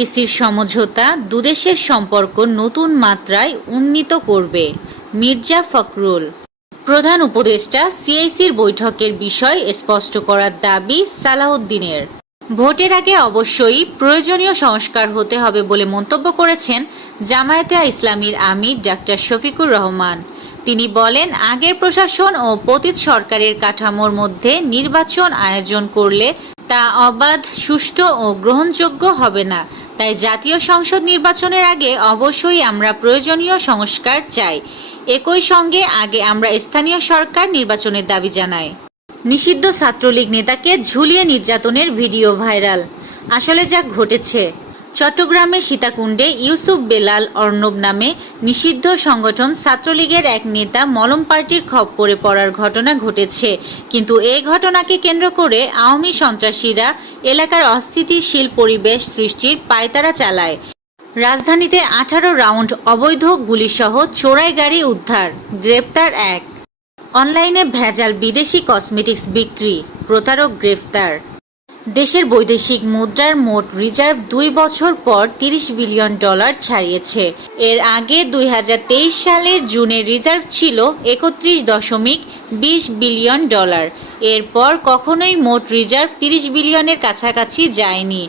আইপিসির সমঝোতা দুদেশের সম্পর্ক নতুন মাত্রায় উন্নীত করবে, মির্জা ফখরুল। প্রধান উপদেষ্টা সিআইসির বৈঠকের বিষয় স্পষ্ট করার দাবি সালাউদ্দিনের। ভোটের আগে অবশ্যই প্রয়োজনীয় সংস্কার হতে হবে বলে মন্তব্য করেছেন জামায়াতে ইসলামীর আমির ডাক্তার শফিকুর রহমান। তিনি বলেন, আগের প্রশাসন ও পতিত সরকারের কাঠামোর মধ্যে নির্বাচন আয়োজন করলে তা অবাধ, সুষ্ঠু ও গ্রহণযোগ্য হবে না। তাই জাতীয় সংসদ নির্বাচনের আগে অবশ্যই আমরা প্রয়োজনীয় সংস্কার চাই। একই সঙ্গে আগে আমরা স্থানীয় সরকার নির্বাচনের দাবি জানাই। নিষিদ্ধ ছাত্রলীগ নেতাকে ঝুলিয়ে নির্যাতনের ভিডিও ভাইরাল। আসলে যা ঘটেছে, চট্টগ্রামের সীতাকুণ্ডে ইউসুফ বেলাল অর্ণব নামে নিষিদ্ধ সংগঠন ছাত্রলীগের এক নেতা মলম পার্টির খপ্পরে পড়ার ঘটনা ঘটেছে। কিন্তু এই ঘটনাকে কেন্দ্র করে আওয়ামী সন্ত্রাসীরা এলাকার অস্থিতিশীল পরিবেশ সৃষ্টির পায়তারা চালায়। রাজধানীতে 18 রাউন্ড অবৈধ গুলিসহ চোরাই গাড়ি উদ্ধার, গ্রেপ্তার এক। অনলাইনে ভেজাল বিদেশি কসমেটিক্স বিক্রি, প্রতারক গ্রেফতার। দেশের বৈদেশিক মুদ্রার মোট রিজার্ভ 2 বছর পর $30 বিলিয়ন ছাড়িয়েছে। এর আগে 2023 সালের জুনের রিজার্ভ ছিল $31.20 বিলিয়ন। এরপর কখনোই মোট রিজার্ভ 30 বিলিয়নের কাছাকাছি যায়নি।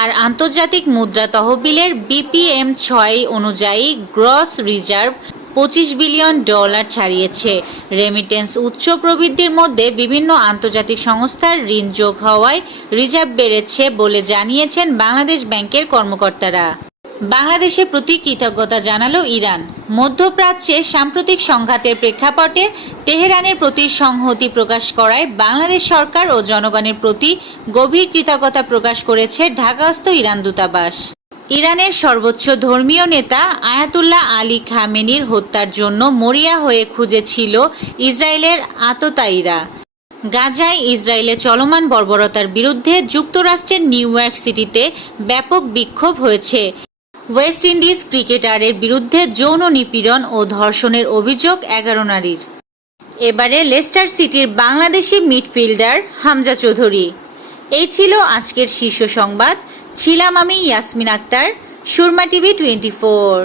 আর আন্তর্জাতিক মুদ্রা তহবিলের BPM-6 অনুযায়ী গ্রস রিজার্ভ $25 বিলিয়ন ছাড়িয়েছে। রেমিটেন্স উচ্চ প্রবৃদ্ধির মধ্যে বিভিন্ন আন্তর্জাতিক সংস্থার ঋণ যোগ হওয়ায় রিজার্ভ বেড়েছে বলে জানিয়েছেন বাংলাদেশ ব্যাংকের কর্মকর্তারা। বাংলাদেশের প্রতি কৃতজ্ঞতা জানালো ইরান। মধ্যপ্রাচ্যে সাম্প্রতিক সংঘাতের প্রেক্ষাপটে তেহরানের প্রতি সংহতি প্রকাশ করায় বাংলাদেশ সরকার ও জনগণের প্রতি গভীর কৃতজ্ঞতা প্রকাশ করেছে ঢাকাস্থ ইরান দূতাবাস। ইরানের সর্বোচ্চ ধর্মীয় নেতা আয়াতুল্লাহ আলী খামেনির হত্যার জন্য মরিয়া হয়ে খুঁজেছিল ইসরায়েলের আততায়ীরা। গাজায় ইসরায়েলে চলমান বর্বরতার বিরুদ্ধে যুক্তরাষ্ট্রের নিউ ইয়র্ক সিটিতে ব্যাপক বিক্ষোভ হয়েছে। ওয়েস্ট ইন্ডিজ ক্রিকেটারের বিরুদ্ধে যৌন নিপীড়ন ও ধর্ষণের অভিযোগ 11 নারীর। এবারে লেস্টার সিটির বাংলাদেশি মিডফিল্ডার হামজা চৌধুরী। এই ছিল আজকের শীর্ষ সংবাদ। ছিলাম আমি ইয়াসমিন আক্তার, সুরমা টিভি 24।